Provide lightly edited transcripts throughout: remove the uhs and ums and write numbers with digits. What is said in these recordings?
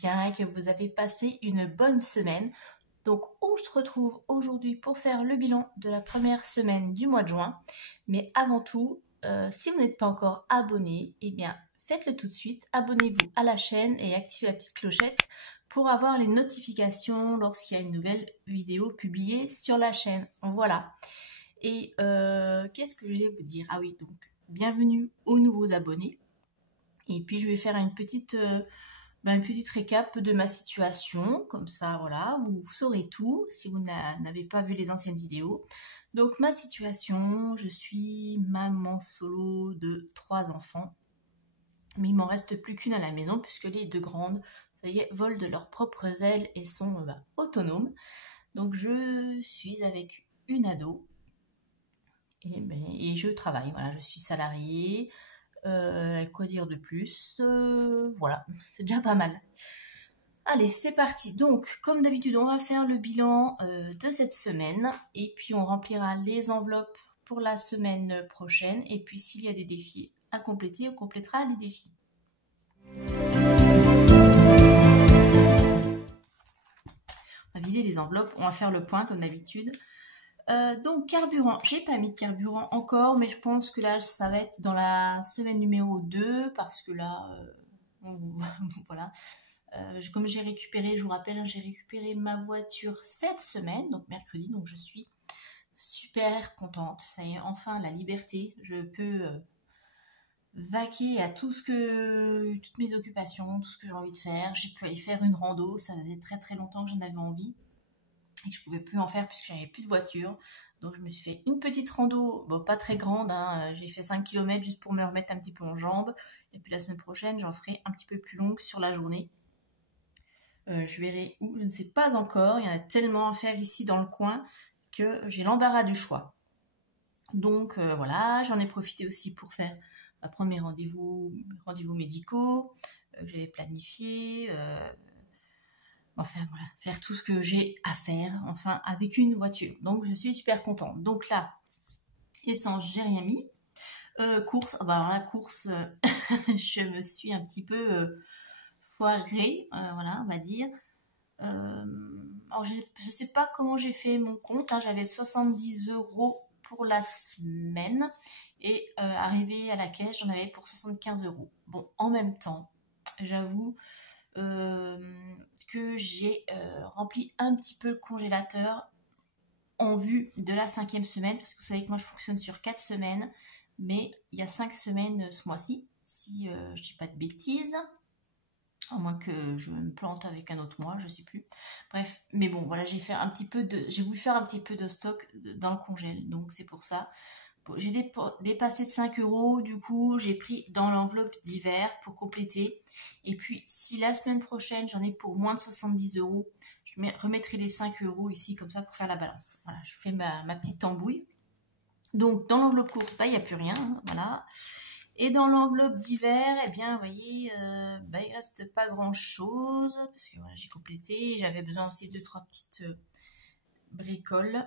bien et que vous avez passé une bonne semaine. Donc on se retrouve aujourd'hui pour faire le bilan de la première semaine du mois de juin. Mais avant tout, si vous n'êtes pas encore abonné, eh bien faites-le tout de suite. Abonnez-vous à la chaîne et activez la petite clochette pour avoir les notifications lorsqu'il y a une nouvelle vidéo publiée sur la chaîne. Voilà. Et qu'est-ce que je vais vous dire? Ah oui, donc bienvenue aux nouveaux abonnés. Et puis je vais faire une petite récap de ma situation, comme ça voilà, vous saurez tout si vous n'avez pas vu les anciennes vidéos. Donc ma situation, je suis maman solo de 3 enfants, mais il m'en reste plus qu'une à la maison puisque les 2 grandes, ça y est, volent de leurs propres ailes et sont autonomes. Donc je suis avec une ado et je travaille, voilà, je suis salariée. Quoi dire de plus? Voilà, c'est déjà pas mal. Allez, c'est parti. Donc, comme d'habitude, on va faire le bilan de cette semaine et puis on remplira les enveloppes pour la semaine prochaine. Et puis, s'il y a des défis à compléter, on complétera les défis. On va vider les enveloppes, on va faire le point comme d'habitude. Donc carburant, j'ai pas mis de carburant encore, mais je pense que là ça va être dans la semaine numéro 2 parce que là voilà, comme j'ai récupéré, je vous rappelle, j'ai récupéré ma voiture cette semaine, donc mercredi, donc je suis super contente. Ça y est, enfin la liberté, je peux vaquer à toutes mes occupations, tout ce que j'ai envie de faire. J'ai pu aller faire une rando, ça faisait très très longtemps que j'en avais envie et que je pouvais plus en faire puisque j'avais plus de voiture. Donc je me suis fait une petite rando, bon pas très grande, hein. J'ai fait 5 km juste pour me remettre un petit peu en jambes. Et puis la semaine prochaine, j'en ferai un petit peu plus longue sur la journée. Je verrai où, je ne sais pas encore. Il y en a tellement à faire ici dans le coin que j'ai l'embarras du choix. Donc voilà, j'en ai profité aussi pour faire ma premier rendez-vous médicaux que j'avais planifié. Enfin voilà, faire tout ce que j'ai à faire, enfin avec une voiture. Donc je suis super contente. Donc là, essence, j'ai rien mis. Course, alors la course, je me suis un petit peu foirée, voilà, on va dire. Alors je sais pas comment j'ai fait mon compte, hein, j'avais 70 € pour la semaine et arrivé à la caisse, j'en avais pour 75 €. Bon, en même temps, j'avoue que j'ai rempli un petit peu le congélateur en vue de la 5e semaine, parce que vous savez que moi je fonctionne sur 4 semaines, mais il y a 5 semaines ce mois-ci, si je dis pas de bêtises, à moins que je me plante avec un autre mois, je sais plus. Bref, mais bon, voilà, j'ai voulu faire un petit peu de stock dans le congèle, donc c'est pour ça. J'ai dépassé de 5 €, du coup j'ai pris dans l'enveloppe d'hiver pour compléter. Et puis si la semaine prochaine j'en ai pour moins de 70 €, je remettrai les 5 € ici comme ça pour faire la balance. Voilà, je fais ma petite tambouille. Donc dans l'enveloppe courte, il n'y a plus rien, hein, voilà. Et dans l'enveloppe d'hiver, eh bien vous voyez, il reste pas grand chose parce que voilà, j'ai complété. J'avais besoin aussi de 2-3 petites bricoles.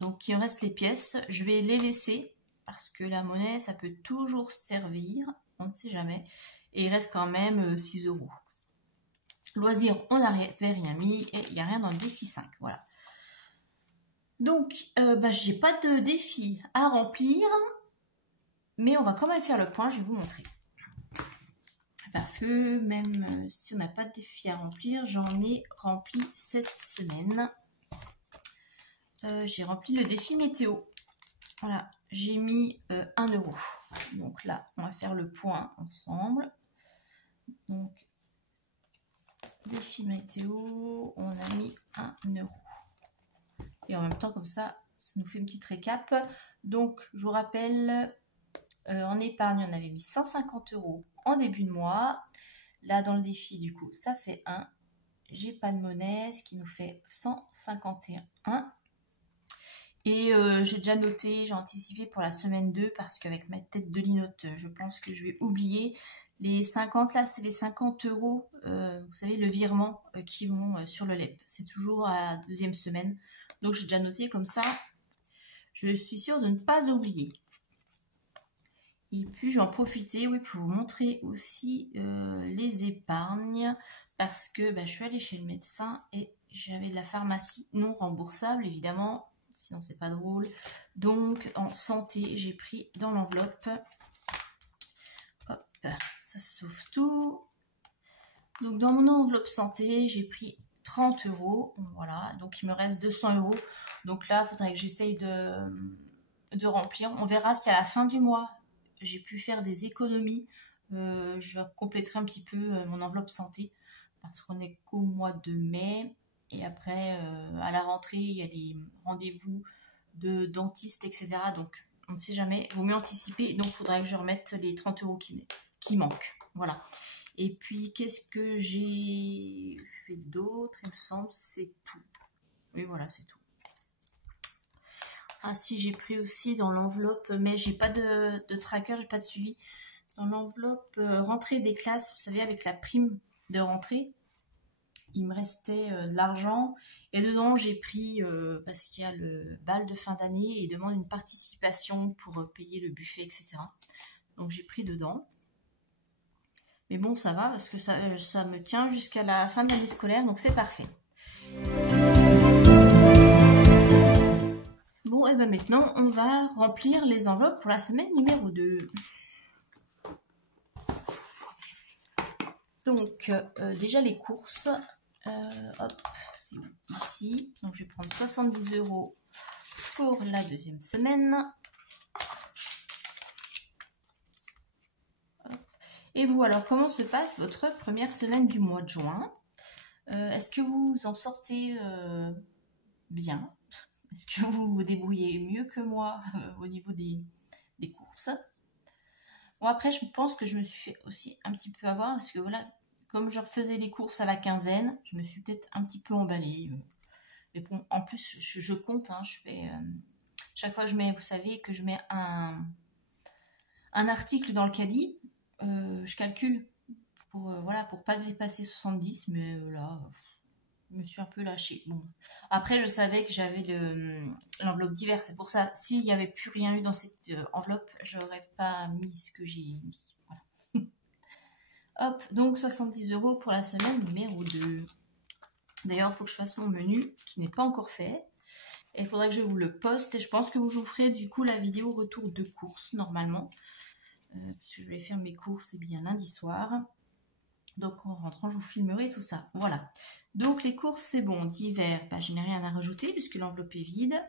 Donc il me reste les pièces, je vais les laisser parce que la monnaie ça peut toujours servir, on ne sait jamais. Et il reste quand même 6 €. Loisirs, on n'avait rien mis et il n'y a rien dans le défi 5, voilà. Donc j'ai pas de défi à remplir, mais on va quand même faire le point, je vais vous montrer. Parce que même si on n'a pas de défi à remplir, j'en ai rempli cette semaine. J'ai rempli le défi météo. Voilà, j'ai mis 1 €. Donc là, on va faire le point ensemble. Donc, défi météo, on a mis 1 €. Et en même temps, comme ça nous fait une petite récap. Donc, je vous rappelle, en épargne, on avait mis 150 € en début de mois. Là, dans le défi, du coup, ça fait 1. J'ai pas de monnaie, ce qui nous fait 151. Et j'ai déjà noté, j'ai anticipé pour la semaine 2 parce qu'avec ma tête de linotte, je pense que je vais oublier. Les 50 là, c'est les 50 €, vous savez, le virement qui vont sur le LEP. C'est toujours à la 2e semaine. Donc j'ai déjà noté comme ça, je suis sûre de ne pas oublier. Et puis j'en profiter, oui, pour vous montrer aussi les épargnes, parce que je suis allée chez le médecin et j'avais de la pharmacie non remboursable, évidemment, sinon c'est pas drôle. Donc en santé, j'ai pris dans l'enveloppe, hop, ça s'ouvre tout. Donc dans mon enveloppe santé, j'ai pris 30 €, voilà, donc il me reste 200 €. Donc là, il faudrait que j'essaye de remplir. On verra si à la fin du mois, j'ai pu faire des économies. Je compléterai un petit peu mon enveloppe santé, parce qu'on est qu'au mois de mai. Et après, à la rentrée, il y a des rendez-vous de dentiste, etc. Donc, on ne sait jamais. Il vaut mieux anticiper. Donc, il faudrait que je remette les 30 € qui manquent. Voilà. Et puis, qu'est-ce que j'ai fait d'autre? Il me semble, c'est tout. Oui, voilà, c'est tout. Ah si, j'ai pris aussi dans l'enveloppe, mais j'ai pas de tracker, j'ai pas de suivi. Dans l'enveloppe rentrée des classes, vous savez, avec la prime de rentrée, il me restait de l'argent. Et dedans, j'ai pris, parce qu'il y a le bal de fin d'année, et il demande une participation pour payer le buffet, etc. Donc j'ai pris dedans. Mais bon, ça va, parce que ça me tient jusqu'à la fin de l'année scolaire, donc c'est parfait. Bon, et bien maintenant, on va remplir les enveloppes pour la semaine numéro 2. Donc, déjà les courses. Hop, c'est ici. Donc, je vais prendre 70 € pour la deuxième semaine. Et vous, alors, comment se passe votre première semaine du mois de juin? Est-ce que vous en sortez bien? Est-ce que vous vous débrouillez mieux que moi au niveau des courses? Bon, après, je pense que je me suis fait aussi un petit peu avoir, parce que voilà, comme je refaisais les courses à la quinzaine, je me suis peut-être un petit peu emballée. Mais bon, en plus, je compte, hein, je fais... chaque fois que je mets, vous savez, que je mets un article dans le caddie, je calcule pour voilà, pour pas dépasser 70, mais là, je me suis un peu lâchée. Bon, après, je savais que j'avais l'enveloppe divers, c'est pour ça, s'il n'y avait plus rien eu dans cette enveloppe, j'aurais pas mis ce que j'ai mis. Voilà. Hop, donc 70 € pour la semaine numéro 2. D'ailleurs, il faut que je fasse mon menu qui n'est pas encore fait. Et il faudrait que je vous le poste. Et je pense que je vous ferai du coup la vidéo retour de courses normalement. Parce que je vais faire mes courses bien lundi soir. Donc en rentrant, je vous filmerai tout ça. Voilà. Donc les courses, c'est bon. D'hiver, je n'ai rien à rajouter puisque l'enveloppe est vide.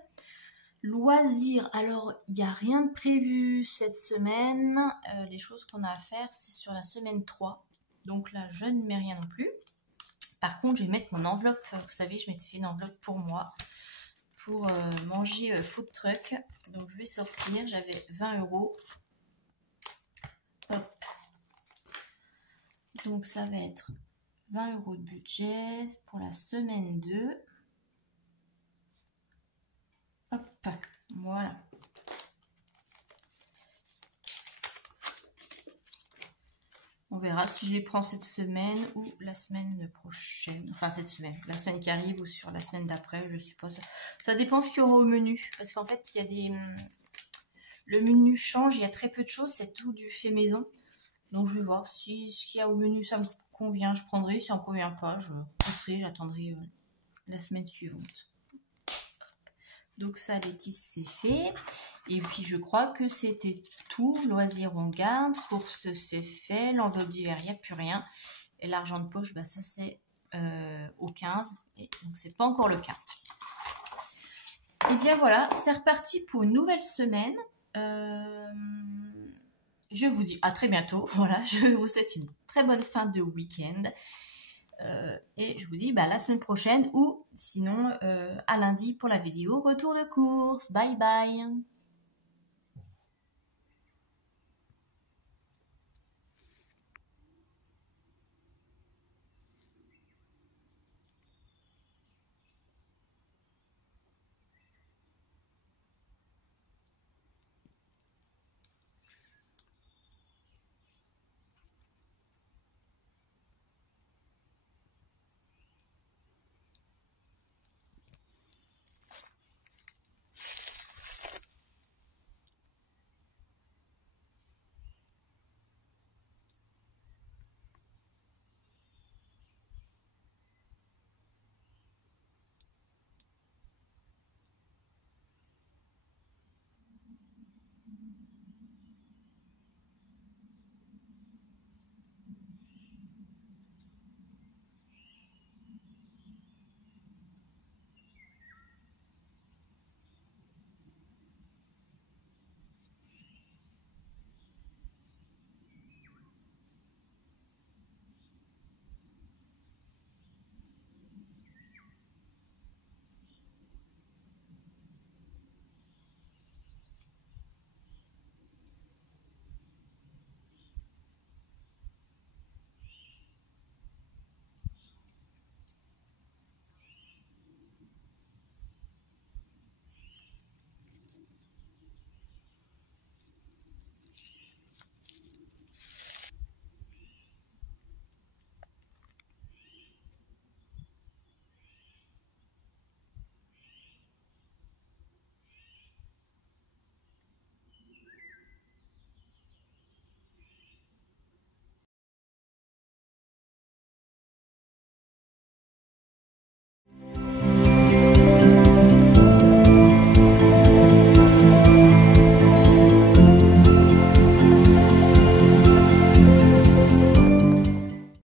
Loisirs, alors il n'y a rien de prévu cette semaine. Les choses qu'on a à faire, c'est sur la semaine 3. Donc là, je ne mets rien non plus. Par contre, je vais mettre mon enveloppe. Vous savez, je m'étais fait une enveloppe pour moi. Pour manger food truck. Donc je vais sortir. J'avais 20 €. Hop. Donc ça va être 20 € de budget pour la semaine 2. Hop. Voilà. On verra si je les prends cette semaine ou la semaine prochaine. Enfin, cette semaine. La semaine qui arrive ou sur la semaine d'après, je suppose. Ça dépend ce qu'il y aura au menu. Parce qu'en fait, il y a des... Le menu change, il y a très peu de choses. C'est tout du fait maison. Donc, je vais voir si ce qu'il y a au menu, ça me convient. Je prendrai. Si ça ne me convient pas, je repousserai. J'attendrai la semaine suivante. Donc ça, les tisses, c'est fait. Et puis, je crois que c'était tout. Loisirs, on garde. Course, c'est fait. L'enveloppe d'hiver, il n'y a plus rien. Et l'argent de poche, ça, c'est au 15. Et donc, c'est pas encore le cas. Et bien, voilà. C'est reparti pour une nouvelle semaine. Je vous dis à très bientôt. Voilà, je vous souhaite une très bonne fin de week-end. Et je vous dis la semaine prochaine ou sinon à lundi pour la vidéo retour de course. Bye bye.